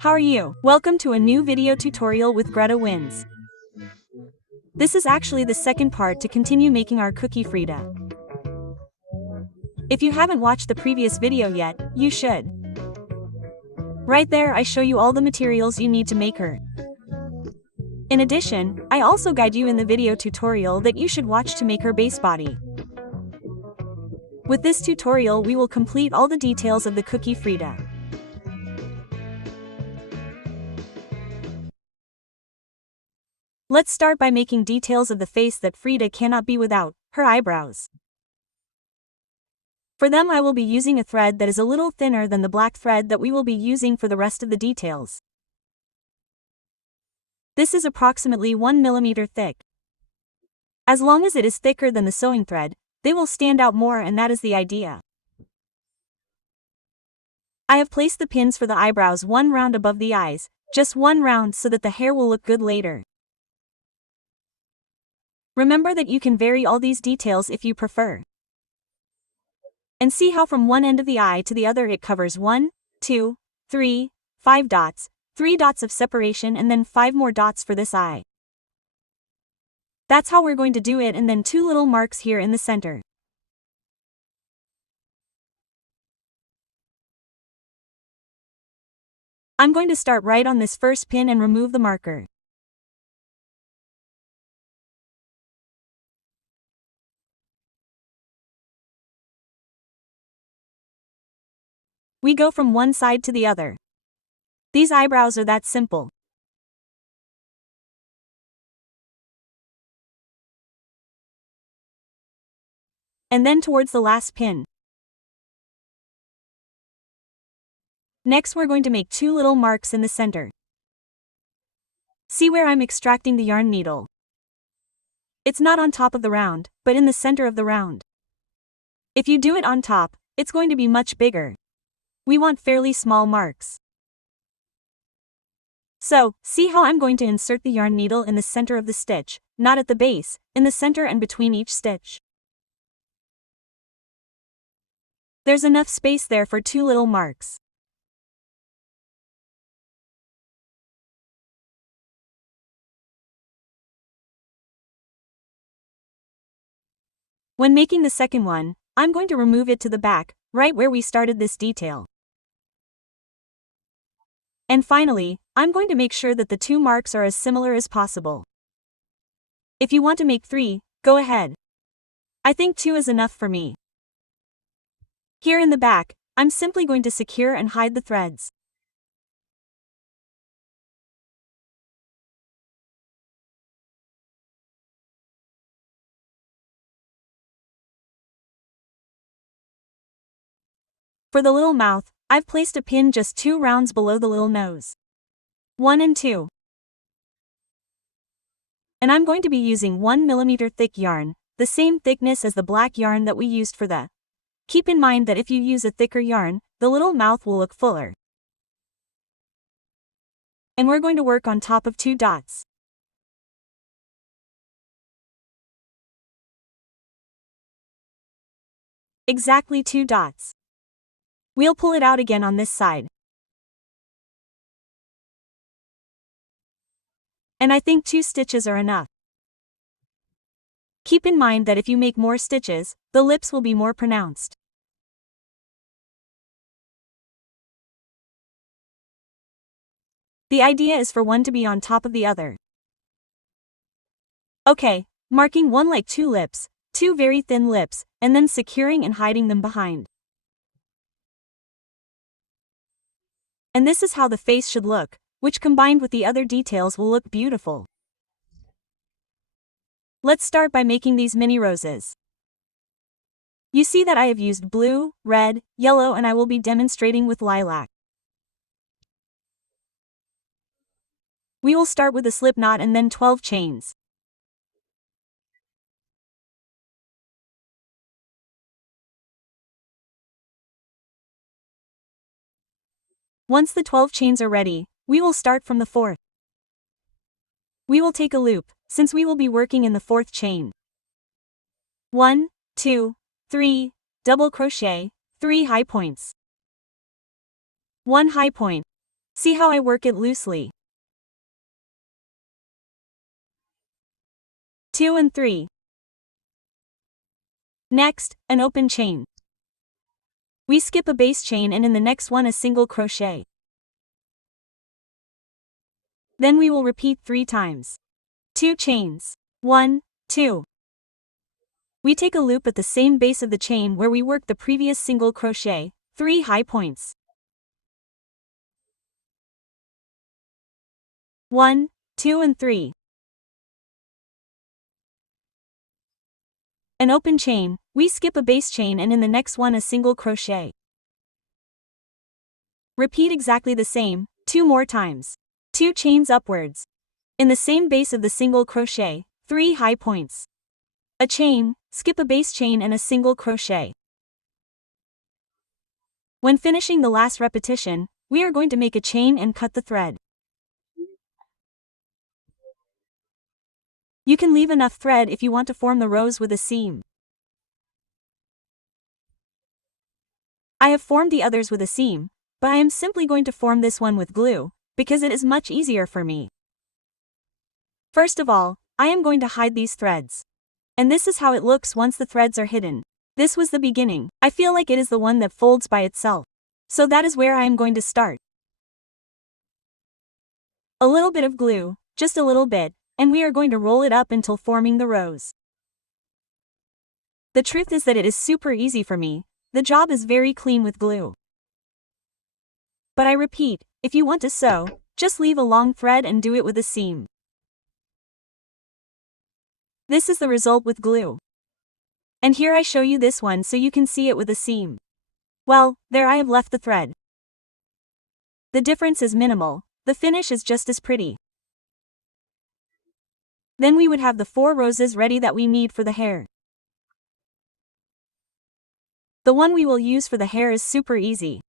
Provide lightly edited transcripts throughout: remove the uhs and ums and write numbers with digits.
how are you? Welcome to a new video tutorial with GretaWings. This is actually the second part to continue making our Cuquifrida. If you haven't watched the previous video yet, you should. Right there I show you all the materials you need to make her. In addition, I also guide you in the video tutorial that you should watch to make her base body. With this tutorial we will complete all the details of the Cuquifrida. Let's start by making details of the face that Frida cannot be without, her eyebrows. For them I will be using a thread that is a little thinner than the black thread that we will be using for the rest of the details. This is approximately 1 millimeter thick. As long as it is thicker than the sewing thread, they will stand out more, and that is the idea. I have placed the pins for the eyebrows one round above the eyes, just one round so that the hair will look good later. Remember that you can vary all these details if you prefer. And see how from one end of the eye to the other it covers 1, 2, 3, 5 dots, 3 dots of separation and then 5 more dots for this eye. That's how we're going to do it, and then 2 little marks here in the center. I'm going to start right on this first pin and remove the marker. We go from one side to the other. These eyebrows are that simple. And then towards the last pin. Next we're going to make 2 little marks in the center. See where I'm extracting the yarn needle? It's not on top of the round, but in the center of the round. If you do it on top, it's going to be much bigger. We want fairly small marks. So, see how I'm going to insert the yarn needle in the center of the stitch, not at the base, in the center and between each stitch. There's enough space there for 2 little marks. When making the second one, I'm going to remove it to the back, right where we started this detail. And finally, I'm going to make sure that the 2 marks are as similar as possible. If you want to make 3, go ahead. I think 2 is enough for me. Here in the back, I'm simply going to secure and hide the threads. For the little mouth, I've placed a pin just 2 rounds below the little nose. 1 and 2. And I'm going to be using 1 millimeter thick yarn, the same thickness as the black yarn that we used for the. Keep in mind that if you use a thicker yarn, the little mouth will look fuller. And we're going to work on top of 2 dots. Exactly 2 dots. We'll pull it out again on this side. And I think 2 stitches are enough. Keep in mind that if you make more stitches, the lips will be more pronounced. The idea is for one to be on top of the other. Okay, marking one like 2 lips, 2 very thin lips, and then securing and hiding them behind. And this is how the face should look, which combined with the other details will look beautiful. Let's start by making these mini roses. You see that I have used blue, red, yellow, and I will be demonstrating with lilac. We will start with a slip knot and then 12 chains. Once the 12 chains are ready, we will start from the 4th. We will take a loop, since we will be working in the 4th chain. 1, 2, 3, double crochet, 3 high points. 1 high point. See how I work it loosely. 2 and 3. Next, an open chain. We skip a base chain and in the next one a single crochet. Then we will repeat 3 times. 2 chains. 1, 2. We take a loop at the same base of the chain where we worked the previous single crochet, 3 high points. 1, 2 and 3. An open chain, we skip a base chain and in the next one a single crochet. Repeat exactly the same, 2 more times. 2 chains upwards. In the same base of the single crochet, 3 high points. A chain, skip a base chain and a single crochet. When finishing the last repetition, we are going to make a chain and cut the thread. You can leave enough thread if you want to form the rows with a seam. I have formed the others with a seam, but I am simply going to form this one with glue, because it is much easier for me. First of all, I am going to hide these threads. And this is how it looks once the threads are hidden. This was the beginning. I feel like it is the one that folds by itself. So that is where I am going to start. A little bit of glue, just a little bit, and we are going to roll it up until forming the rows. The truth is that it is super easy for me. The job is very clean with glue. But I repeat, if you want to sew, just leave a long thread and do it with a seam. This is the result with glue. And here I show you this one so you can see it with a seam. Well, there I have left the thread. The difference is minimal, the finish is just as pretty. Then we would have the 4 roses ready that we need for the hair. The one we will use for the hair is super easy.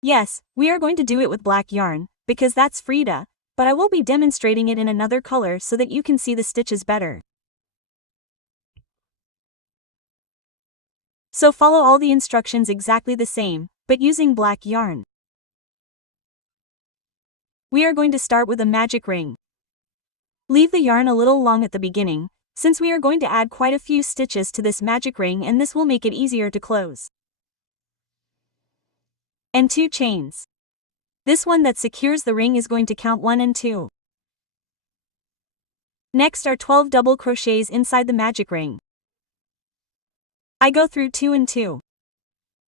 Yes, we are going to do it with black yarn, because that's Frida, but I will be demonstrating it in another color so that you can see the stitches better. So follow all the instructions exactly the same, but using black yarn. We are going to start with a magic ring. Leave the yarn a little long at the beginning, since we are going to add quite a few stitches to this magic ring and this will make it easier to close. And 2 chains. This one that secures the ring is going to count 1 and 2. Next are 12 double crochets inside the magic ring. I go through 2 and 2.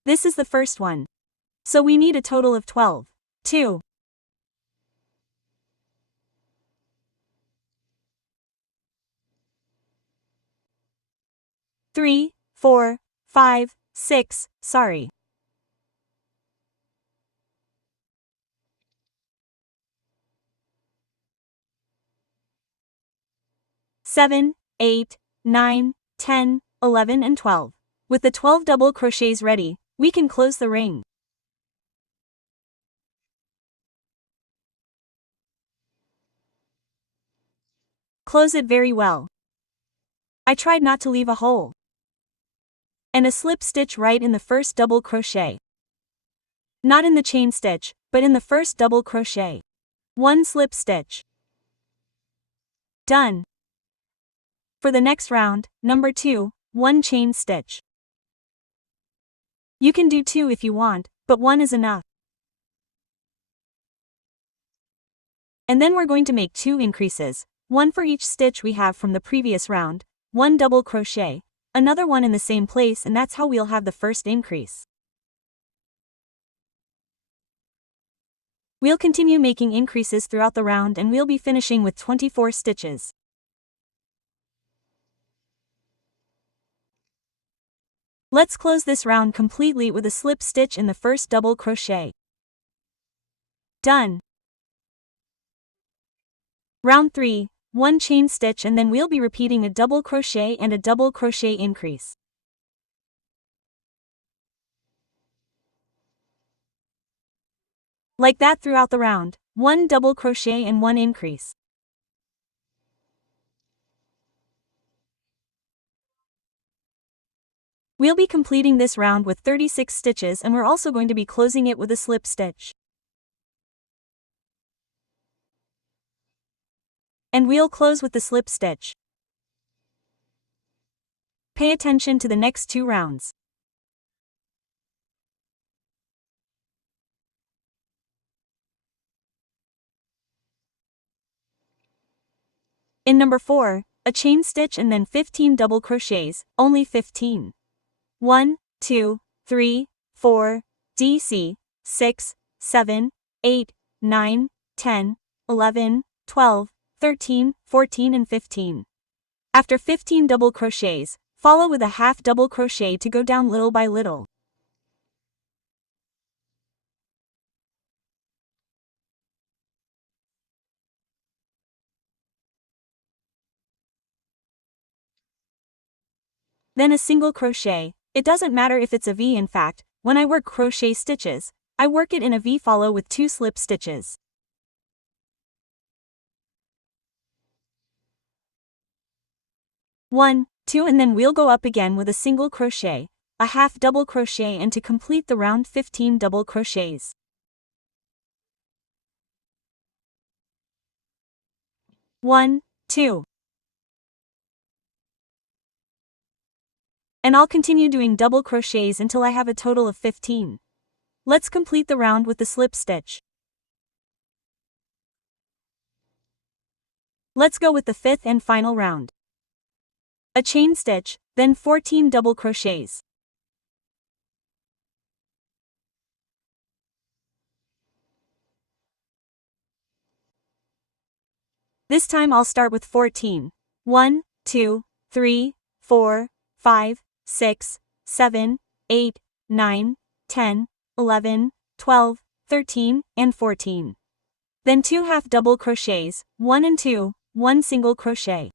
This is the first one. So we need a total of 12. 2. 3, 4, 5, 6, sorry. 7, 8, 9, 10, 11 and 12. With the 12 double crochets ready, we can close the ring. Close it very well. I tried not to leave a hole. And a slip stitch right in the first double crochet. Not in the chain stitch, but in the first double crochet. 1 slip stitch. Done. For the next round, number 2, 1 chain stitch. You can do 2 if you want, but 1 is enough. And then we're going to make 2 increases, 1 for each stitch we have from the previous round, 1 double crochet, another one in the same place, and that's how we'll have the first increase. We'll continue making increases throughout the round and we'll be finishing with 24 stitches. Let's close this round completely with a slip stitch in the first double crochet. Done. Round 3, 1 chain stitch, and then we'll be repeating a double crochet and a double crochet increase. Like that throughout the round, 1 double crochet and 1 increase. We'll be completing this round with 36 stitches, and we're also going to be closing it with a slip stitch. And we'll close with the slip stitch. Pay attention to the next 2 rounds. In number 4, a chain stitch and then 15 double crochets, only 15. 1, 2, 3, 4, DC, 6, 7, 8, 9, 10, 11, 12, 13, 14 and 15. After 15 double crochets, follow with a half double crochet to go down little by little. Then a single crochet. It doesn't matter if it's a V. In fact, when I work crochet stitches, I work it in a V, follow with 2 slip stitches. 1, 2 and then we'll go up again with a single crochet, a half double crochet and to complete the round 15 double crochets. 1, 2. And I'll continue doing double crochets until I have a total of 15. Let's complete the round with the slip stitch. Let's go with the 5th and final round. A chain stitch, then 14 double crochets. This time I'll start with 14. 1, 2, 3, 4, 5, 6, 7, 8, 9, 10, 11, 12, 13, and 14. Then 2 half double crochets, 1 and 2, 1 single crochet.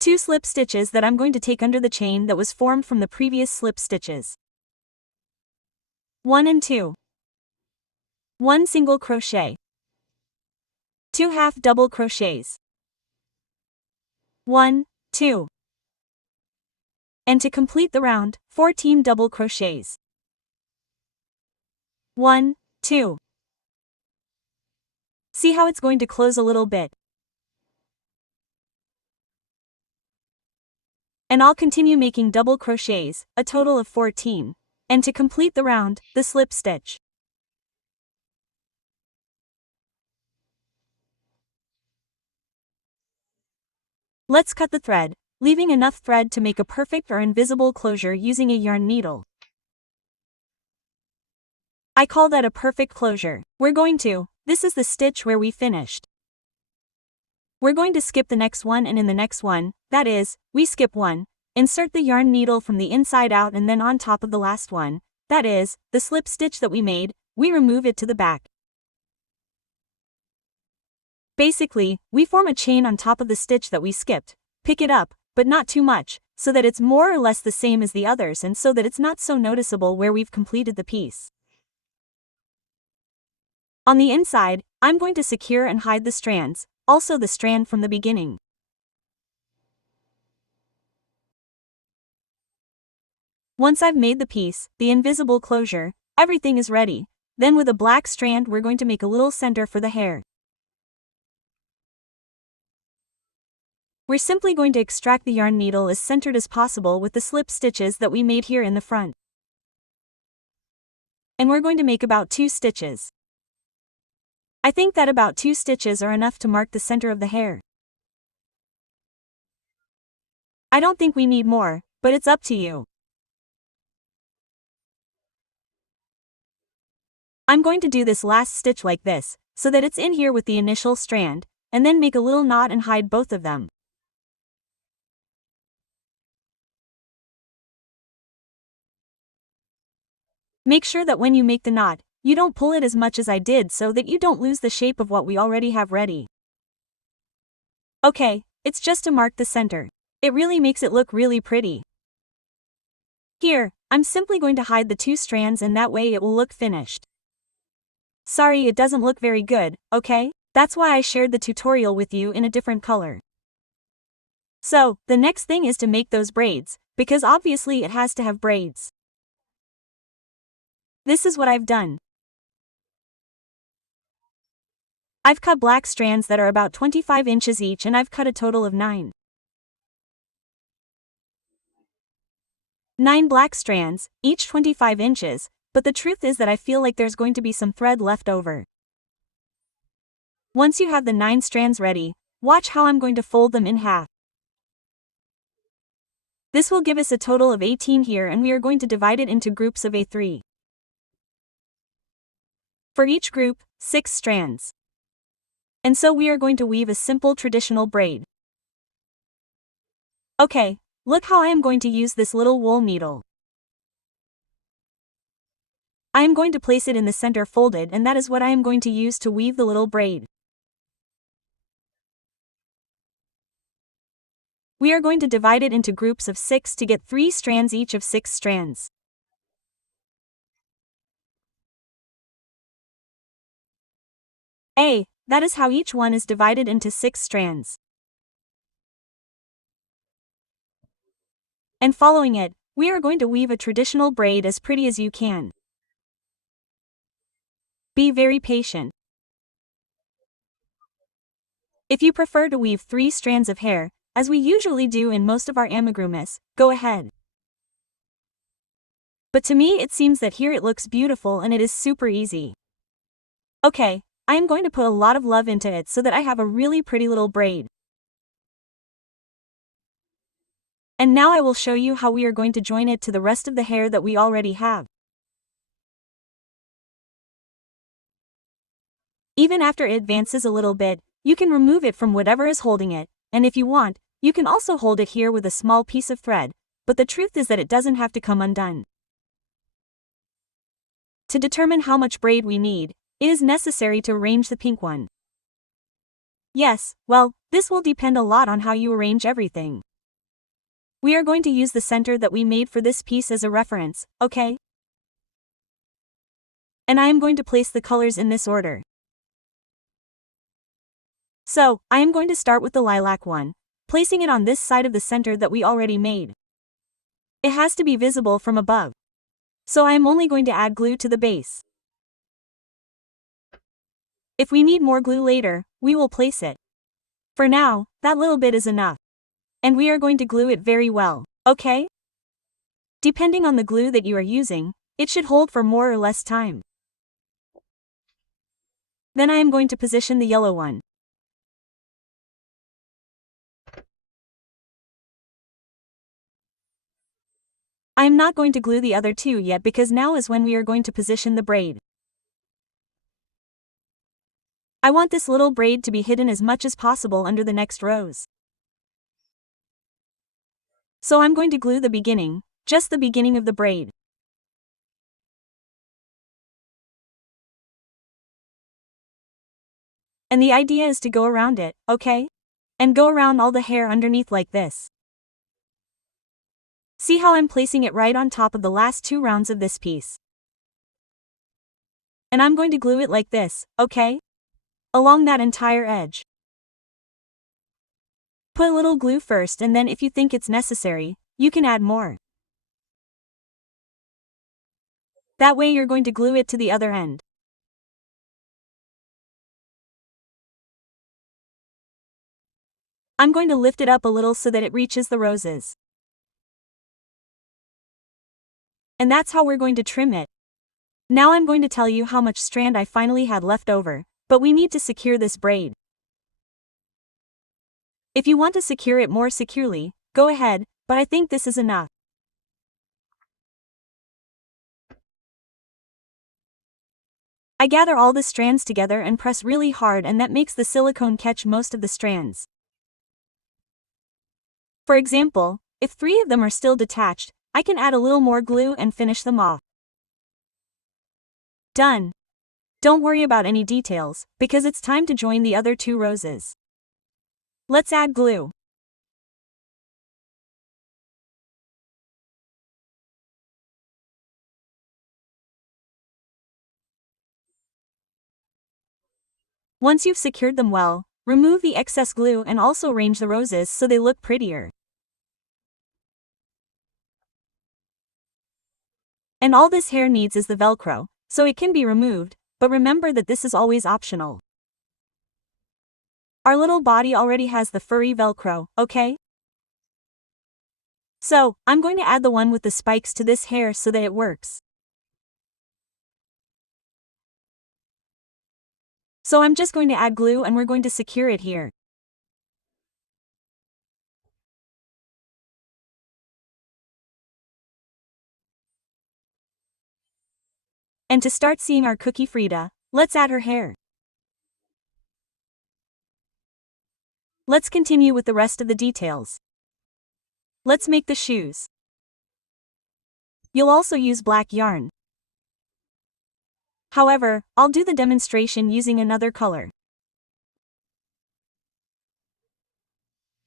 Two slip stitches that I'm going to take under the chain that was formed from the previous slip stitches. 1 and 2. 1 single crochet. 2 half double crochets. 1, 2. And to complete the round, 14 double crochets. 1, 2. See how it's going to close a little bit. And I'll continue making double crochets, a total of 14. And to complete the round, the slip stitch. Let's cut the thread, leaving enough thread to make a perfect or invisible closure using a yarn needle. I call that a perfect closure. This is the stitch where we finished. We're going to skip the next one, and in the next one, that is, we skip one, insert the yarn needle from the inside out, and then on top of the last one, that is, the slip stitch that we made, we remove it to the back. Basically, we form a chain on top of the stitch that we skipped, pick it up, but not too much, so that it's more or less the same as the others and so that it's not so noticeable where we've completed the piece. On the inside, I'm going to secure and hide the strands, also the strand from the beginning. Once I've made the piece, the invisible closure, everything is ready. Then with a black strand we're going to make a little center for the hair. We're simply going to extract the yarn needle as centered as possible with the slip stitches that we made here in the front. And we're going to make about 2 stitches. I think that about 2 stitches are enough to mark the center of the hair. I don't think we need more, but it's up to you. I'm going to do this last stitch like this, so that it's in here with the initial strand, and then make a little knot and hide both of them. Make sure that when you make the knot, you don't pull it as much as I did so that you don't lose the shape of what we already have ready. Okay, it's just to mark the center. It really makes it look really pretty. Here, I'm simply going to hide the 2 strands and that way it will look finished. Sorry, it doesn't look very good, okay? That's why I shared the tutorial with you in a different color. So, the next thing is to make those braids, because obviously it has to have braids. This is what I've done. I've cut black strands that are about 25 inches each, and I've cut a total of 9 black strands, each 25 inches, but the truth is that I feel like there's going to be some thread left over. Once you have the 9 strands ready, watch how I'm going to fold them in half. This will give us a total of 18 here, and we are going to divide it into groups of A3. For each group, 6 strands. And so we are going to weave a simple traditional braid. Okay, look how I am going to use this little wool needle. I am going to place it in the center folded, and that is what I am going to use to weave the little braid. We are going to divide it into groups of 6 to get 3 strands each of 6 strands. That is how each one is divided into 6 strands. And following it, we are going to weave a traditional braid as pretty as you can. Be very patient. If you prefer to weave 3 strands of hair, as we usually do in most of our amigurumis, go ahead. But to me it seems that here it looks beautiful and it is super easy. Okay, I am going to put a lot of love into it so that I have a really pretty little braid. And now I will show you how we are going to join it to the rest of the hair that we already have. Even after it advances a little bit, you can remove it from whatever is holding it, and if you want, you can also hold it here with a small piece of thread, but the truth is that it doesn't have to come undone. To determine how much braid we need, it is necessary to arrange the pink one. Yes, well, this will depend a lot on how you arrange everything. We are going to use the center that we made for this piece as a reference, okay? And I am going to place the colors in this order. So, I am going to start with the lilac one, placing it on this side of the center that we already made. It has to be visible from above. So I am only going to add glue to the base. If we need more glue later, we will place it. For now, that little bit is enough. And we are going to glue it very well, okay? Depending on the glue that you are using, it should hold for more or less time. Then I am going to position the yellow one. I am not going to glue the other two yet because now is when we are going to position the braid. I want this little braid to be hidden as much as possible under the next rows. So I'm going to glue the beginning, just the beginning of the braid. And the idea is to go around it, okay? And go around all the hair underneath like this. See how I'm placing it right on top of the last 2 rounds of this piece. And I'm going to glue it like this, okay? Along that entire edge. Put a little glue first, and then if you think it's necessary, you can add more. That way you're going to glue it to the other end. I'm going to lift it up a little so that it reaches the roses. And that's how we're going to trim it. Now I'm going to tell you how much strand I finally had left over, but we need to secure this braid. If you want to secure it more securely, go ahead, but I think this is enough. I gather all the strands together and press really hard, and that makes the silicone catch most of the strands. For example, if 3 of them are still detached, I can add a little more glue and finish them off. Done. Don't worry about any details, because it's time to join the other 2 roses. Let's add glue. Once you've secured them well, remove the excess glue and also arrange the roses so they look prettier. And all this hair needs is the Velcro, so it can be removed, but remember that this is always optional. Our little body already has the furry Velcro, okay? So, I'm going to add the one with the spikes to this hair so that it works. So I'm just going to add glue and we're going to secure it here. And to start seeing our Cuquifrida, let's add her hair. Let's continue with the rest of the details. Let's make the shoes. You'll also use black yarn. However, I'll do the demonstration using another color.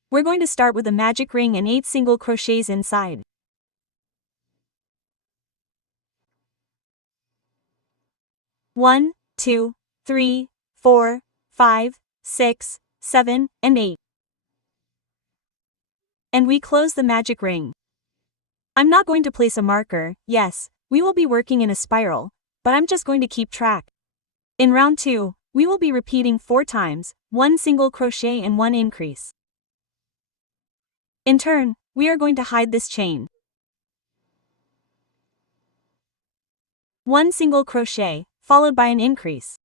We're going to start with a magic ring and 8 single crochets inside. One, 2, 3, 4, 5, 6, 7, and 8. And we close the magic ring. I'm not going to place a marker, yes, we will be working in a spiral, but I'm just going to keep track. In round 2, we will be repeating 4 times, 1 single crochet and 1 increase. In turn, we are going to hide this chain. 1 single crochet, followed by an increase.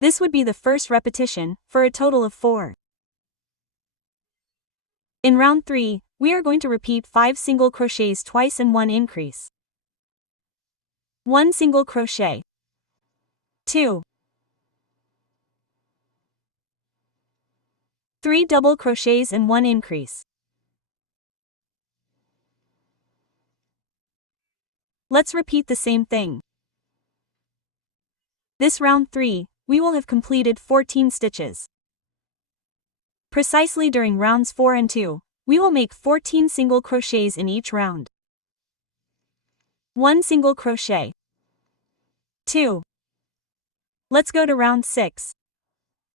This would be the first repetition, for a total of 4. In round 3, we are going to repeat 5 single crochets twice and 1 increase. 1 single crochet. 2. 3 double crochets and 1 increase. Let's repeat the same thing. This round 3, we will have completed 14 stitches. Precisely during rounds 4 and 2, we will make 14 single crochets in each round. 1 single crochet. 2. Let's go to round 6.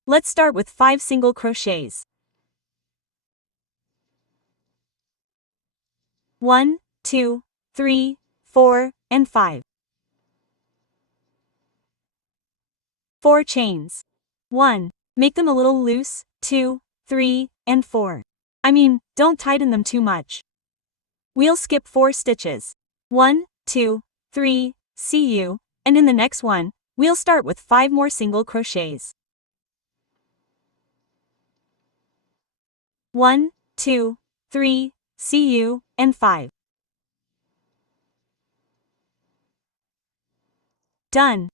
Let's start with 5 single crochets. 1, 2, 3, 4, and 5. 4 chains. 1. Make them a little loose, 2, 3, and 4. I mean, don't tighten them too much. We'll skip 4 stitches. 1, 2, 3, see you, and in the next one, we'll start with 5 more single crochets. 1, 2, 3, see you, and 5. Done.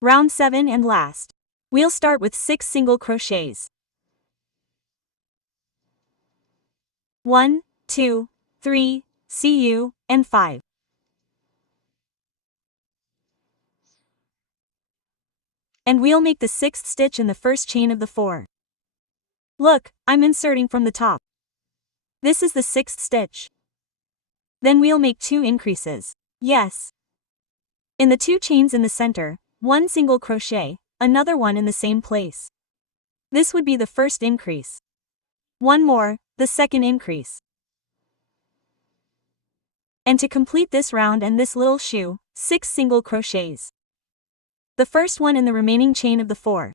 Round 7 and last. We'll start with 6 single crochets. 1, 2, 3, see you, and 5. And we'll make the 6th stitch in the first chain of the 4. Look, I'm inserting from the top. This is the 6th stitch. Then we'll make 2 increases. Yes. In the 2 chains in the center, 1 single crochet, another one in the same place. This would be the first increase. 1 more, the second increase. And to complete this round and this little shoe, 6 single crochets. The first one in the remaining chain of the 4.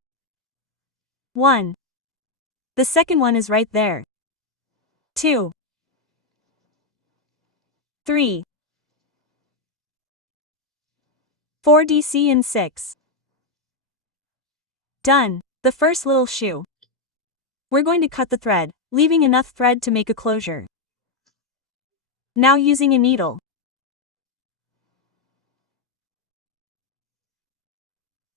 1. The second one is right there. 2. 3. 4 DC and 6. Done. The first little shoe. We're going to cut the thread, leaving enough thread to make a closure. Now using a needle.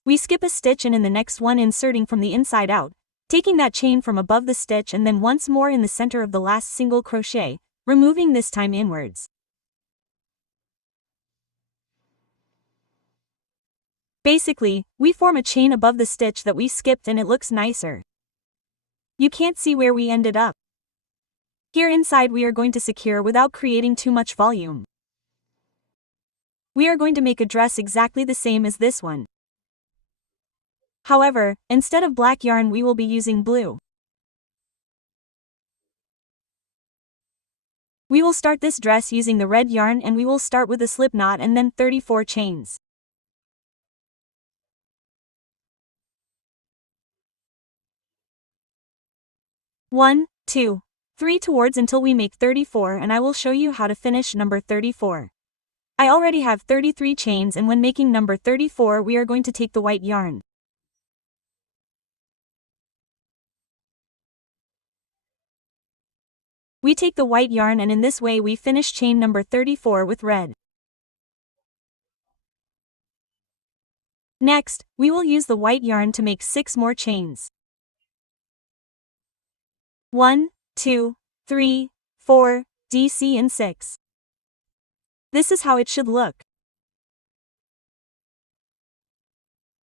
We skip a stitch and in the next one inserting from the inside out, taking that chain from above the stitch and then once more in the center of the last single crochet, removing this time inwards. Basically, we form a chain above the stitch that we skipped and it looks nicer. You can't see where we ended up. Here inside we are going to secure without creating too much volume. We are going to make a dress exactly the same as this one. However, instead of black yarn we will be using blue. We will start this dress using the red yarn and we will start with a slip knot and then 34 chains. 1, 2, 3 towards until we make 34 and I will show you how to finish number 34. I already have 33 chains and when making number 34 we are going to take the white yarn. We take the white yarn and in this way we finish chain number 34 with red. Next, we will use the white yarn to make 6 more chains. 1, 2, 3, 4, DC and 6. This is how it should look.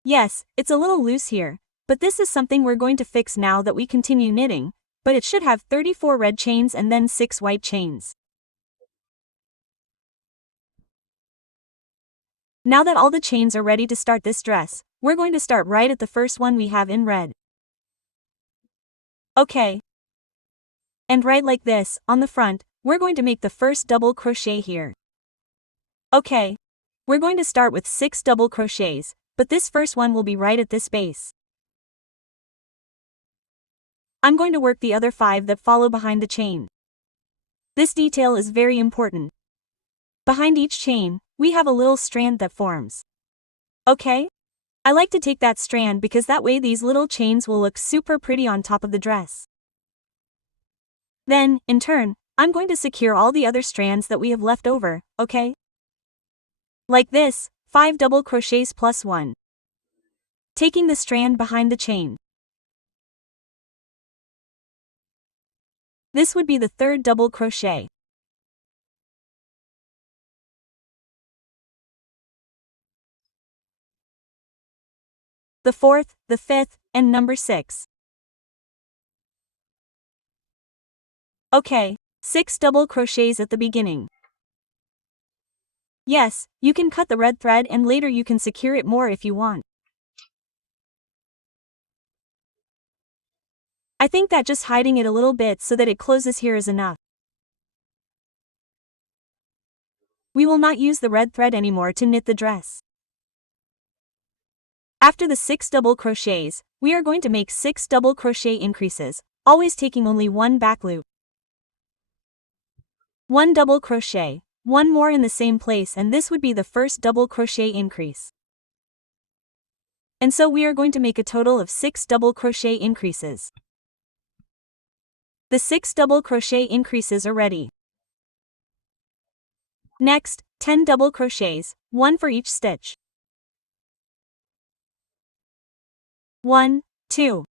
Yes, it's a little loose here, but this is something we're going to fix now that we continue knitting, but it should have 34 red chains and then 6 white chains. Now that all the chains are ready to start this dress, we're going to start right at the first one we have in red. Okay. And right like this, on the front, we're going to make the first double crochet here. Okay. We're going to start with 6 double crochets, but this first one will be right at this base. I'm going to work the other 5 that follow behind the chain. This detail is very important. Behind each chain, we have a little strand that forms. Okay? I like to take that strand because that way these little chains will look super pretty on top of the dress. Then, in turn, I'm going to secure all the other strands that we have left over, okay? Like this, 5 double crochets plus 1. Taking the strand behind the chain. This would be the third double crochet. The fourth, the fifth, and number 6. Okay, 6 double crochets at the beginning. Yes, you can cut the red thread and later you can secure it more if you want. I think that just hiding it a little bit so that it closes here is enough. We will not use the red thread anymore to knit the dress. After the 6 double crochets, we are going to make 6 double crochet increases, always taking only 1 back loop. 1 double crochet, 1 more in the same place and this would be the first double crochet increase. And so we are going to make a total of 6 double crochet increases. The 6 double crochet increases are ready. Next, 10 double crochets, 1 for each stitch. 1, 2.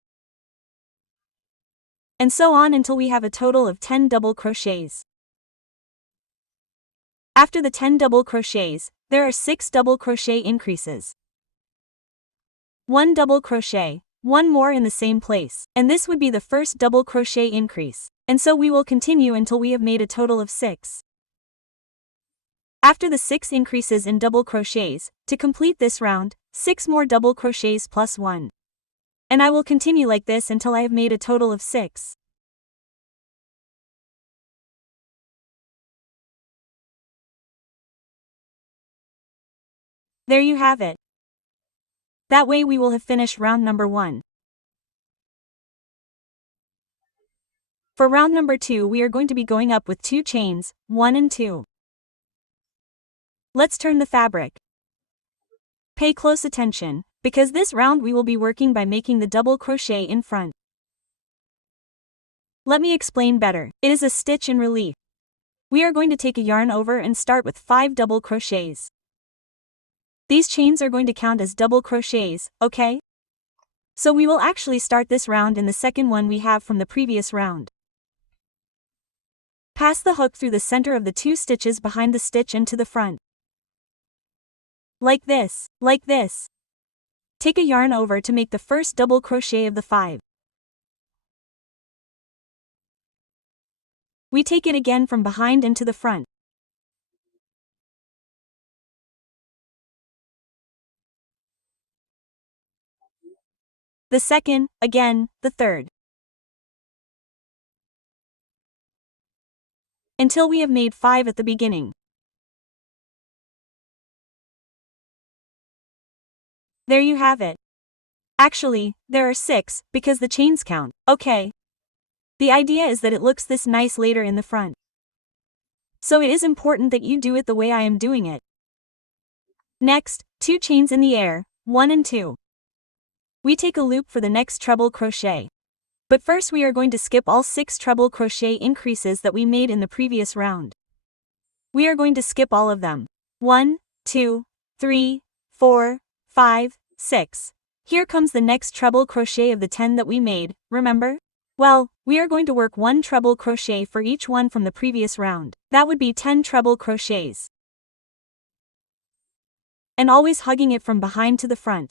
And so on until we have a total of 10 double crochets. After the 10 double crochets, there are 6 double crochet increases. 1 double crochet, 1 more in the same place, and this would be the first double crochet increase, and so we will continue until we have made a total of 6. After the 6 increases in double crochets, to complete this round, 6 more double crochets plus 1. And I will continue like this until I have made a total of 6. There you have it. That way we will have finished round number 1. For round number 2 we are going to be going up with 2 chains, 1 and 2. Let's turn the fabric. Pay close attention, because this round we will be working by making the double crochet in front. Let me explain better. It is a stitch in relief. We are going to take a yarn over and start with 5 double crochets. These chains are going to count as double crochets, okay? So we will actually start this round in the second one we have from the previous round. Pass the hook through the center of the 2 stitches behind the stitch and to the front. Like this, like this. Take a yarn over to make the first double crochet of the 5. We take it again from behind and to the front. the second, again, the third. Until we have made 5 at the beginning. There you have it. Actually, there are 6, because the chains count, okay. The idea is that it looks this nice later in the front. So it is important that you do it the way I am doing it. Next, 2 chains in the air, 1 and 2. We take a loop for the next treble crochet. But first we are going to skip all 6 treble crochet increases that we made in the previous round. We are going to skip all of them. 1, 2, 3, 4, 5, 6. Here comes the next treble crochet of the 10 that we made, remember? Well, we are going to work 1 treble crochet for each one from the previous round. That would be 10 treble crochets. And always hugging it from behind to the front.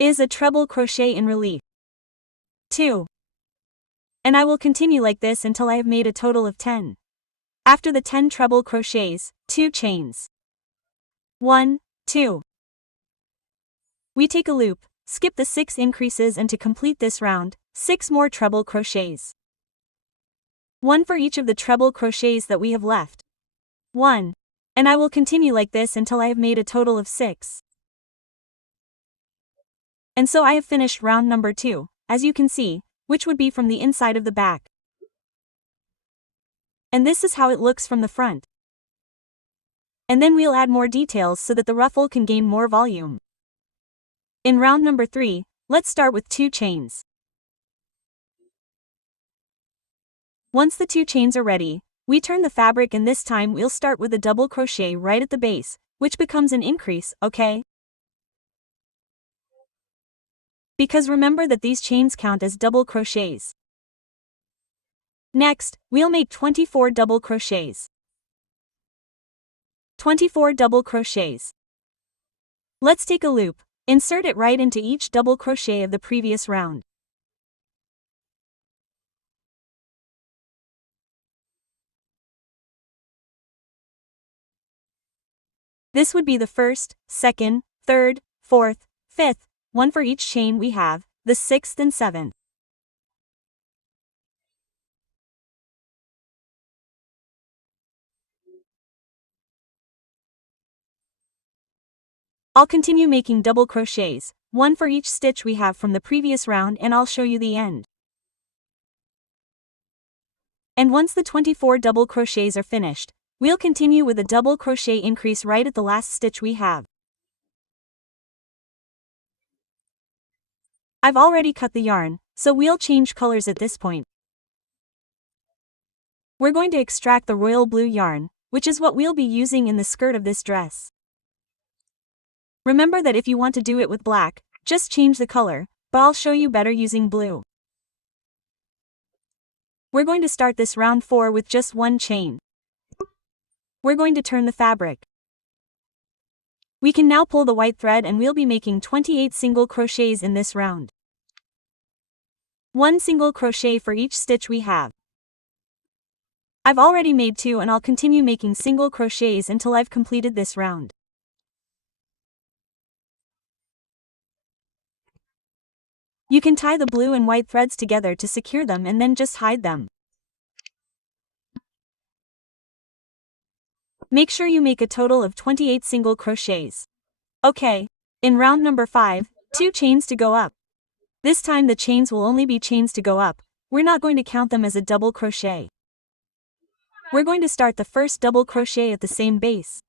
Is a treble crochet in relief. 2. And I will continue like this until I have made a total of 10. After the 10 treble crochets, 2 chains. 1, 2. We take a loop, skip the 6 increases, and to complete this round, 6 more treble crochets. 1 for each of the treble crochets that we have left. 1. And I will continue like this until I have made a total of 6. And so I have finished round number 2, as you can see, which would be from the inside of the back. And this is how it looks from the front. And then we'll add more details so that the ruffle can gain more volume. In round number 3, let's start with 2 chains. Once the 2 chains are ready, we turn the fabric, and this time we'll start with a double crochet right at the base, which becomes an increase, okay? Because remember that these chains count as double crochets. Next, we'll make 24 double crochets. 24 double crochets. Let's take a loop, insert it right into each double crochet of the previous round. This would be the first, second, third, fourth, fifth, 1 for each chain we have, the 6th and 7th. I'll continue making double crochets, 1 for each stitch we have from the previous round, and I'll show you the end. And once the 24 double crochets are finished, we'll continue with a double crochet increase right at the last stitch we have. I've already cut the yarn, so we'll change colors at this point. We're going to extract the royal blue yarn, which is what we'll be using in the skirt of this dress. Remember that if you want to do it with black, just change the color, but I'll show you better using blue. We're going to start this round 4 with just 1 chain. We're going to turn the fabric. We can now pull the white thread, and we'll be making 28 single crochets in this round. 1 single crochet for each stitch we have. I've already made 2, and I'll continue making single crochets until I've completed this round. You can tie the blue and white threads together to secure them and then just hide them. Make sure you make a total of 28 single crochets. Okay. In round number 5, 2 chains to go up. This time the chains will only be chains to go up, we're not going to count them as a double crochet. We're going to start the first double crochet at the same base.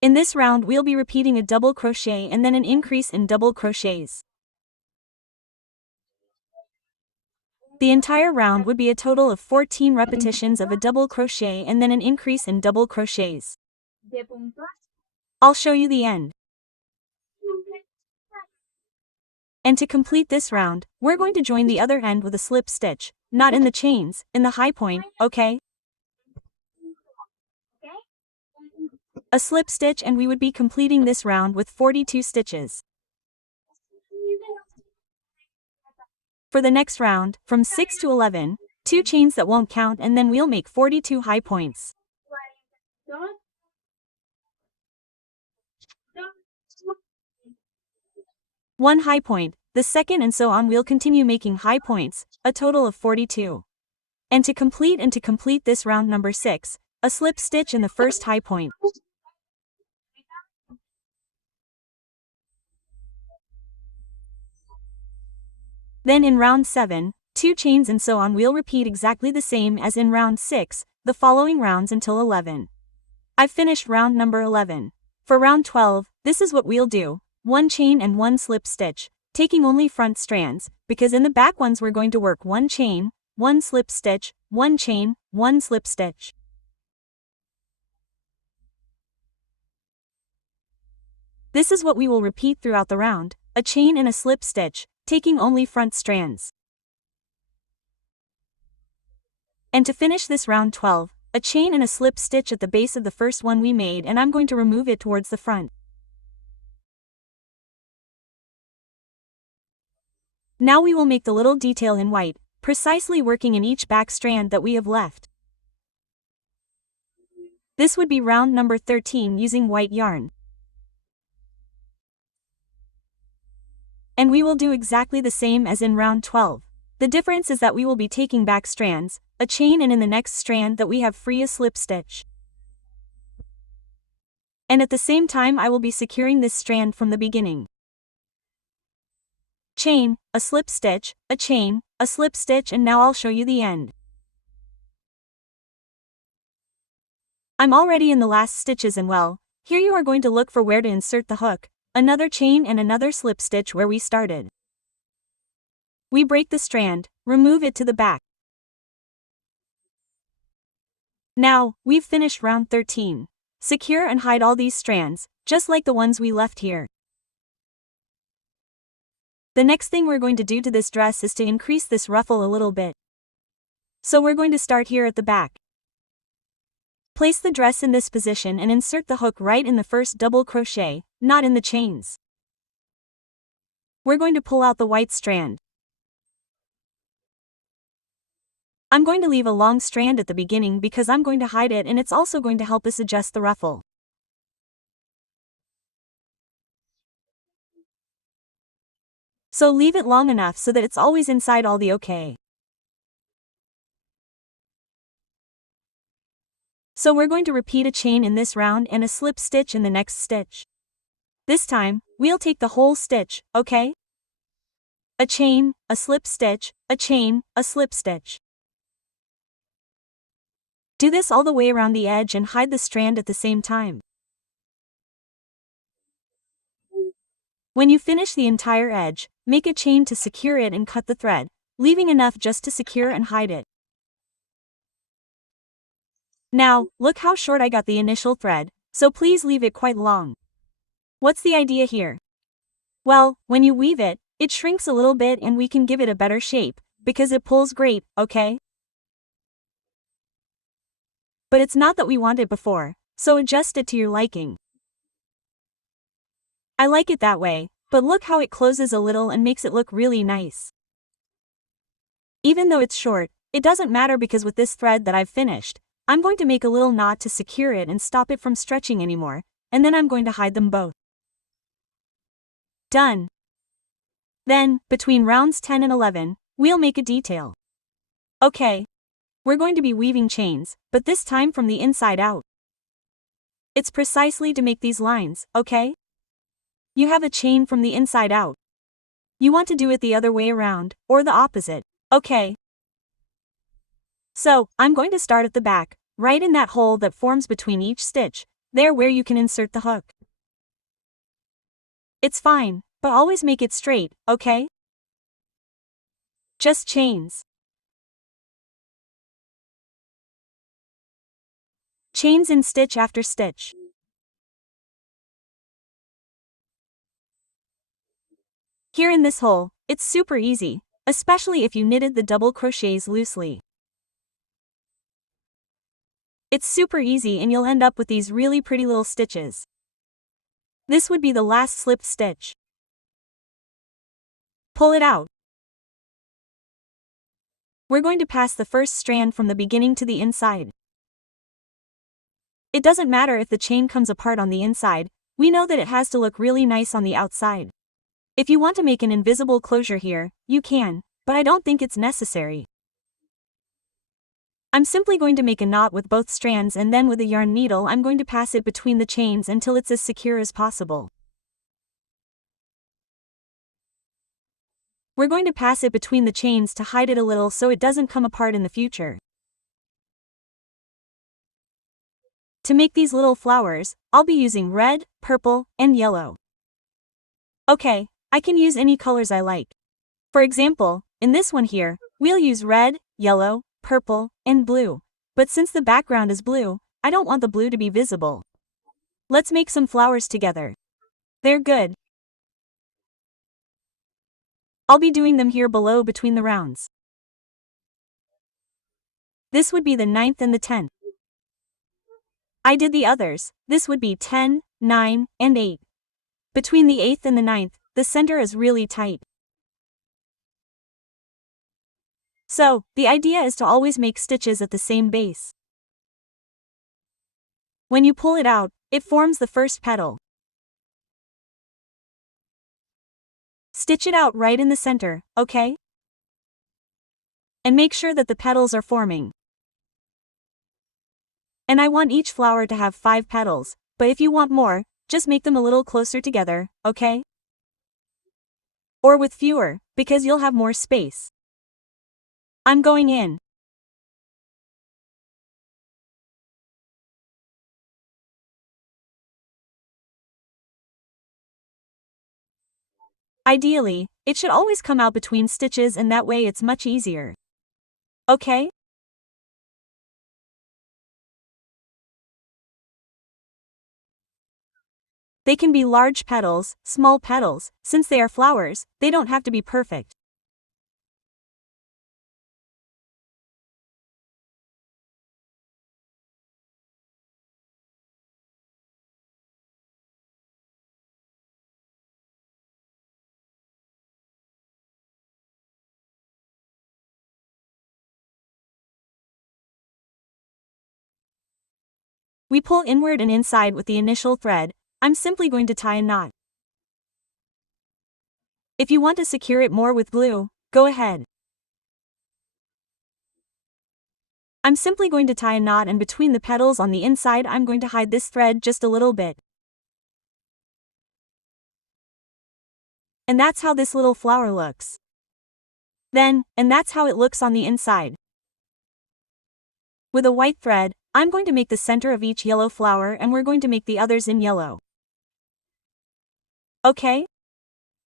In this round we'll be repeating a double crochet and then an increase in double crochets. The entire round would be a total of 14 repetitions of a double crochet and then an increase in double crochets. I'll show you the end. And to complete this round, we're going to join the other end with a slip stitch, not in the chains, in the high point, okay? A slip stitch, and we would be completing this round with 42 stitches. For the next round, from 6 to 11, 2 chains that won't count, and then we'll make 42 high points. 1 high point, the second, and so on. We'll continue making high points, a total of 42. And to complete this round number 6, a slip stitch in the first high point. Then in round 7, 2 chains, and so on. We'll repeat exactly the same as in round 6, the following rounds until 11. I've finished round number 11. For round 12, this is what we'll do: 1 chain and 1 slip stitch, taking only front strands, because in the back ones we're going to work 1 chain, 1 slip stitch, 1 chain, 1 slip stitch. This is what we will repeat throughout the round: a chain and a slip stitch, taking only front strands. And to finish this round 12, a chain and a slip stitch at the base of the first one we made, and I'm going to remove it towards the front. Now we will make the little detail in white, precisely working in each back strand that we have left. This would be round number 13 using white yarn. And we will do exactly the same as in round 12. The difference is that we will be taking back strands, a chain, and in the next strand that we have free, a slip stitch. And at the same time I will be securing this strand from the beginning. Chain, a slip stitch, a chain, a slip stitch, and now I'll show you the end. I'm already in the last stitches, and well, here you are going to look for where to insert the hook, another chain and another slip stitch where we started. We break the strand, remove it to the back. Now, we've finished round 13. Secure and hide all these strands, just like the ones we left here. The next thing we're going to do to this dress is to increase this ruffle a little bit. So we're going to start here at the back. Place the dress in this position and insert the hook right in the first double crochet, not in the chains. We're going to pull out the white strand. I'm going to leave a long strand at the beginning because I'm going to hide it, and it's also going to help us adjust the ruffle. So leave it long enough so that it's always inside all the okay. So we're going to repeat a chain in this round and a slip stitch in the next stitch. This time, we'll take the whole stitch, okay? A chain, a slip stitch, a chain, a slip stitch. Do this all the way around the edge and hide the strand at the same time. When you finish the entire edge, make a chain to secure it and cut the thread, leaving enough just to secure and hide it. Now, look how short I got the initial thread, so please leave it quite long. What's the idea here? Well, when you weave it, it shrinks a little bit and we can give it a better shape, because it pulls great, okay? But it's not that we want it before, so adjust it to your liking. I like it that way, but look how it closes a little and makes it look really nice. Even though it's short, it doesn't matter because with this thread that I've finished, I'm going to make a little knot to secure it and stop it from stretching anymore, and then I'm going to hide them both. Done. Then, between rounds 10 and 11, we'll make a detail. Okay. We're going to be weaving chains, but this time from the inside out. It's precisely to make these lines, okay? You have a chain from the inside out. You want to do it the other way around, or the opposite, okay? So, I'm going to start at the back, right in that hole that forms between each stitch, there where you can insert the hook. It's fine, but always make it straight, okay? Just chains. Chains in stitch after stitch. Here in this hole, it's super easy, especially if you knitted the double crochets loosely. It's super easy and you'll end up with these really pretty little stitches. This would be the last slip stitch. Pull it out. We're going to pass the first strand from the beginning to the inside. It doesn't matter if the chain comes apart on the inside, we know that it has to look really nice on the outside. If you want to make an invisible closure here, you can, but I don't think it's necessary. I'm simply going to make a knot with both strands, and then with a yarn needle I'm going to pass it between the chains until it's as secure as possible. We're going to pass it between the chains to hide it a little so it doesn't come apart in the future. To make these little flowers, I'll be using red, purple, and yellow. Okay, I can use any colors I like. For example, in this one here, we'll use red, yellow, purple, and blue. But since the background is blue, I don't want the blue to be visible. Let's make some flowers together. They're good. I'll be doing them here below between the rounds. This would be the 9th and the 10th. I did the others, this would be 10, 9, and 8. Between the 8th and the 9th, the center is really tight. So, the idea is to always make stitches at the same base. When you pull it out, it forms the first petal. Stitch it out right in the center, okay? And make sure that the petals are forming. And I want each flower to have 5 petals, but if you want more, just make them a little closer together, okay? Or with fewer, because you'll have more space. I'm going in. Ideally, it should always come out between stitches, and that way it's much easier. Okay? They can be large petals, small petals, since they are flowers, they don't have to be perfect. We pull inward and inside with the initial thread. I'm simply going to tie a knot. If you want to secure it more with glue, go ahead. I'm simply going to tie a knot, and between the petals on the inside I'm going to hide this thread just a little bit. And that's how this little flower looks. And that's how it looks on the inside. With a white thread, I'm going to make the center of each yellow flower, and we're going to make the others in yellow. Okay?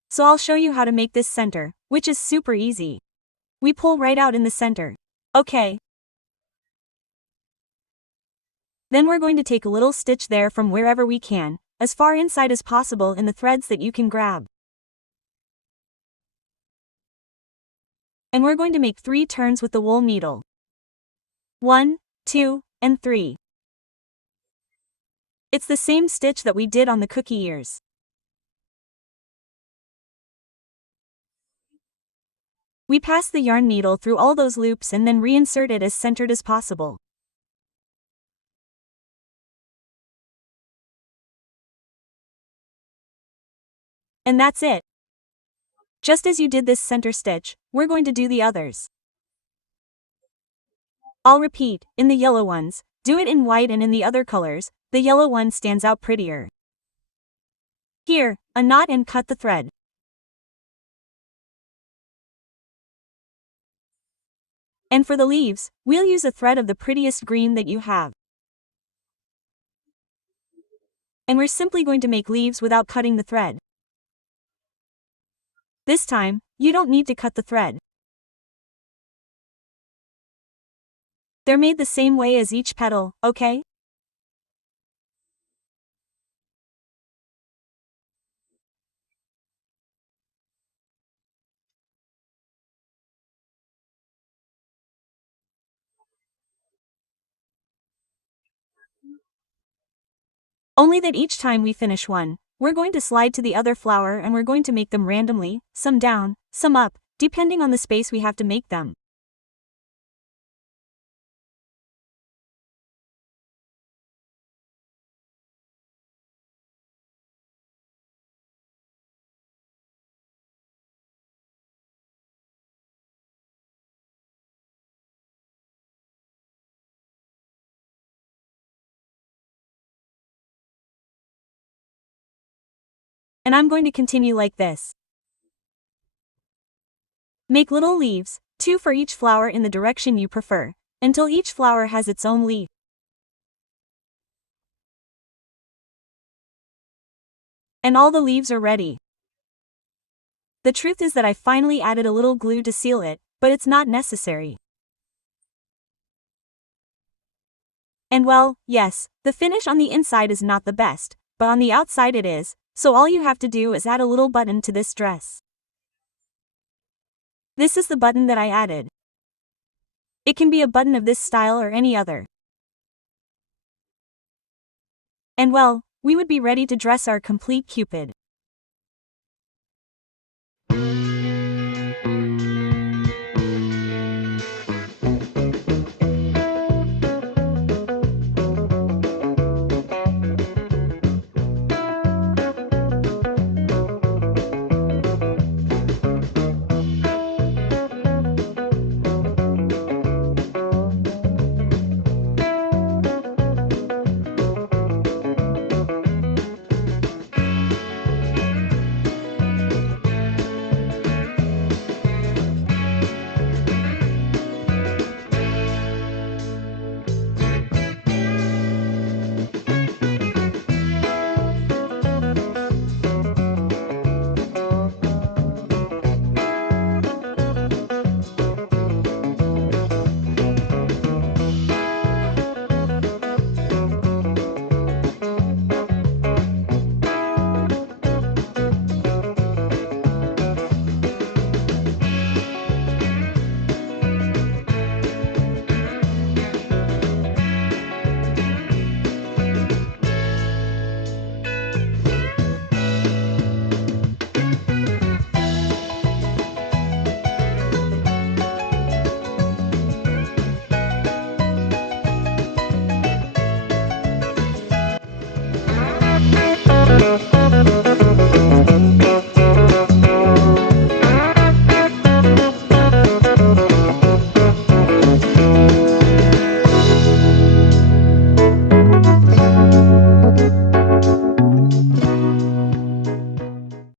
So I'll show you how to make this center, which is super easy. We pull right out in the center. Okay. Then we're going to take a little stitch there from wherever we can, as far inside as possible in the threads that you can grab. And we're going to make 3 turns with the wool needle. 1, 2, and 3. It's the same stitch that we did on the cookie ears. We pass the yarn needle through all those loops and then reinsert it as centered as possible. And that's it. Just as you did this center stitch, we're going to do the others. I'll repeat, in the yellow ones, do it in white, and in the other colors, the yellow one stands out prettier. Here, a knot and cut the thread. And for the leaves, we'll use a thread of the prettiest green that you have. And we're simply going to make leaves without cutting the thread. This time, you don't need to cut the thread. They're made the same way as each petal, okay? Only that each time we finish one, we're going to slide to the other flower, and we're going to make them randomly, some down, some up, depending on the space we have to make them. And I'm going to continue like this. Make little leaves, 2 for each flower in the direction you prefer, until each flower has its own leaf. And all the leaves are ready. The truth is that I finally added a little glue to seal it, but it's not necessary. And well, yes, the finish on the inside is not the best, but on the outside it is, so all you have to do is add a little button to this dress. This is the button that I added. It can be a button of this style or any other. And well, we would be ready to dress our complete Cupid.